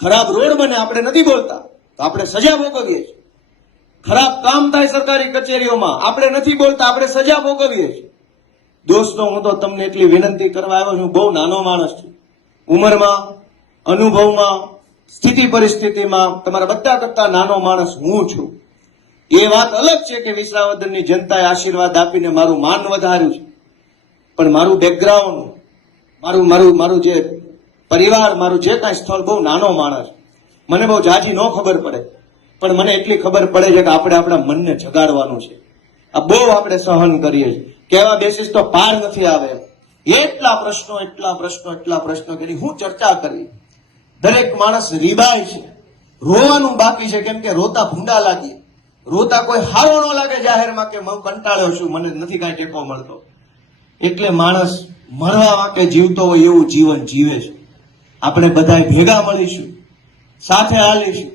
ખરાબ રોડ બને આપણે નથી બોલતા તો આપણે સજા ભોગવીએ છીએ. ખરાબ કામ થાય સરકારી કચેરીઓમાં આપણે નથી બોલતા, આપણે સજા ભોગવીએ છીએ. દોસ્તો, હું તો તમને એટલી વિનંતી કરવા આવ્યો છું, બહુ નાનો માણસ છું, ઉંમરમાં, અનુભવમાં, સ્થિતિ પરિસ્થિતિમાં તમારા બધા કરતા નાનો માણસ હું છું. એ વાત અલગ છે કે વિસાવદરની જનતાએ આશીર્વાદ આપીને મારું માન વધાર્યું છે, પણ મારું બેકગ્રાઉન્ડ, મારું જે પરિવાર, મારું જે કાંઈ સ્થળ, બહુ નાનો માણસ. મને બહુ જાજી ન ખબર પડે, પણ મને એટલી ખબર પડે છે કે આપણે આપણા મનને જગાડવાનું છે. આ બહુ આપણે સહન કરીએ છીએ, કેવા બેસીસ તો પાર નથી આવે. એટલા પ્રશ્નો કરી હું ચર્ચા કરી. દરેક માણસ રીબાય છે, રોવાનું બાકી છે, કેમ કે રોતા ભૂંડા લાગી, રોતા કોઈ હારો ન લાગે જાહેરમાં કે હું કંટાળ્યો છું, મને નથી કાંઈ ટેકો મળતો. એટલે માણસ મરવા માટે જીવતો હોય એવું જીવન જીવે છે. આપણે બધાએ ભેગા મળીશું, સાથે હાલીશું,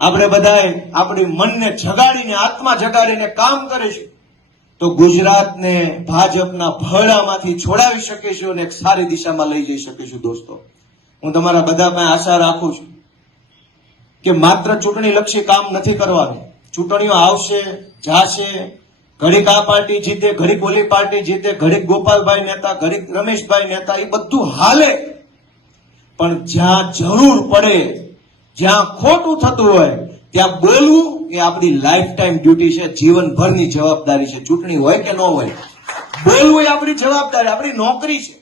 આપણે બધાએ આપણી મનને જગાડીને, આત્મા જગાડીને કામ કરીશું તો ગુજરાતને ભાજપના ભરડામાંથી છોડાવી શકીશું અને એક સારી દિશામાં લઈ જઈ શકીશું. દોસ્તો, હું તમારા બધા પાસે આશા રાખું છું કે માત્ર ચૂંટણી લક્ષી કામ નથી કરવાનું. ચૂંટણીઓ આવશે, જાશે, ઘડીક આ પાર્ટી જીતે, ઘડીક ઓલી પાર્ટી જીતે, ઘડીક ગોપાલભાઈ નેતા, ઘડીક રમેશભાઈ નેતા, એ બધું હાલે, પણ જ્યાં જરૂર પડે, જ્યાં ખોટું થતું હોય ત્યાં બોલવું એ આપણી લાઈફ ટાઈમ ડ્યુટી છે, જીવનભરની જવાબદારી છે. ચૂંટણી હોય કે ન હોય, બોલવું એ આપણી જવાબદારી, આપણી નોકરી છે.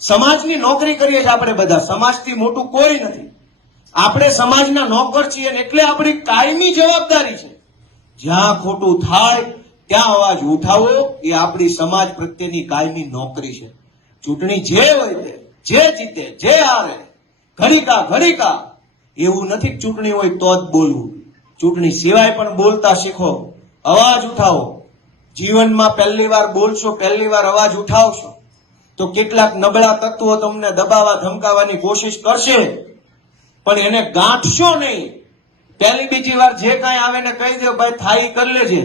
સમાજની નોકરી કરીએ છીએ આપણે બધા, સમાજથી મોટું કોઈ નથી. આપણે સમાજના નોકર છીએ એટલે આપણી કાયમી જવાબદારી છે. જ્યાં ખોટું થાય ત્યાં અવાજ ઉઠાવો એ આપણી સમાજ પ્રત્યેની કાયમી નોકરી છે. ચૂંટણી જે હોય તે, જે જીતે, જે હારે, ઘડીકા એવું નથી. ચૂંટણી હોય તો જ બોલવું, ચૂંટણી સિવાય પણ બોલતા શીખો, અવાજ ઉઠાવો. જીવનમાં પહેલી વાર બોલશો, પહેલી વાર અવાજ ઉઠાવશો તો કેટલાક નબળા તત્વો તમને દબાવવા, ધમકાવવાની કોશિશ કરશે, પણ એને ગાંઠશો નહીં. પહેલી બીજી વાર જે કાંઈ આવે ને કહી દો, ભાઈ થાય કરી લેજે,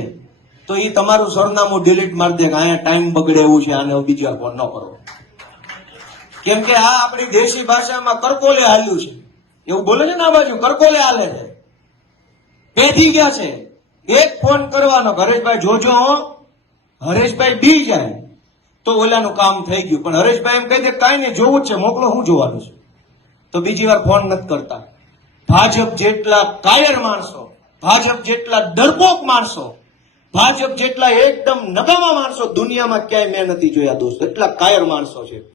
તો એ તમારું સરનામું ડિલીટ મારી દે કે અહીંયા ટાઈમ બગડે એવું છે, આને બીજી વાર ફોન ન કરો. કેમ કે આ આપણી દેશી ભાષામાં કરકોલે હાલ્યું છે, એવું બોલે છે ને આ બાજુ, કરકોલે હાલે છે, પેધી ગયા છે. એક ફોન કરવાનો, હરેશભાઈ જોજો હો, હરેશભાઈ બી જાય તો ઓલાનું કામ થઈ ગયું. પણ હરેશભાઈ એમ કહી દે કાંઈ નહીં, જોવું જ છે, મોકલો, શું જોવાનું છે, તો બીજી વાર ફોન નથી કરતા. ભાજપ જેટલા કાયર માણસો, ભાજપ જેટલા ડરપોક માણસો, ભાજપ જેટલા એકદમ નકામા માણસો દુનિયામાં ક્યાંય મેં નથી જોયા દોસ્તો. એટલા કાયર માણસો છે.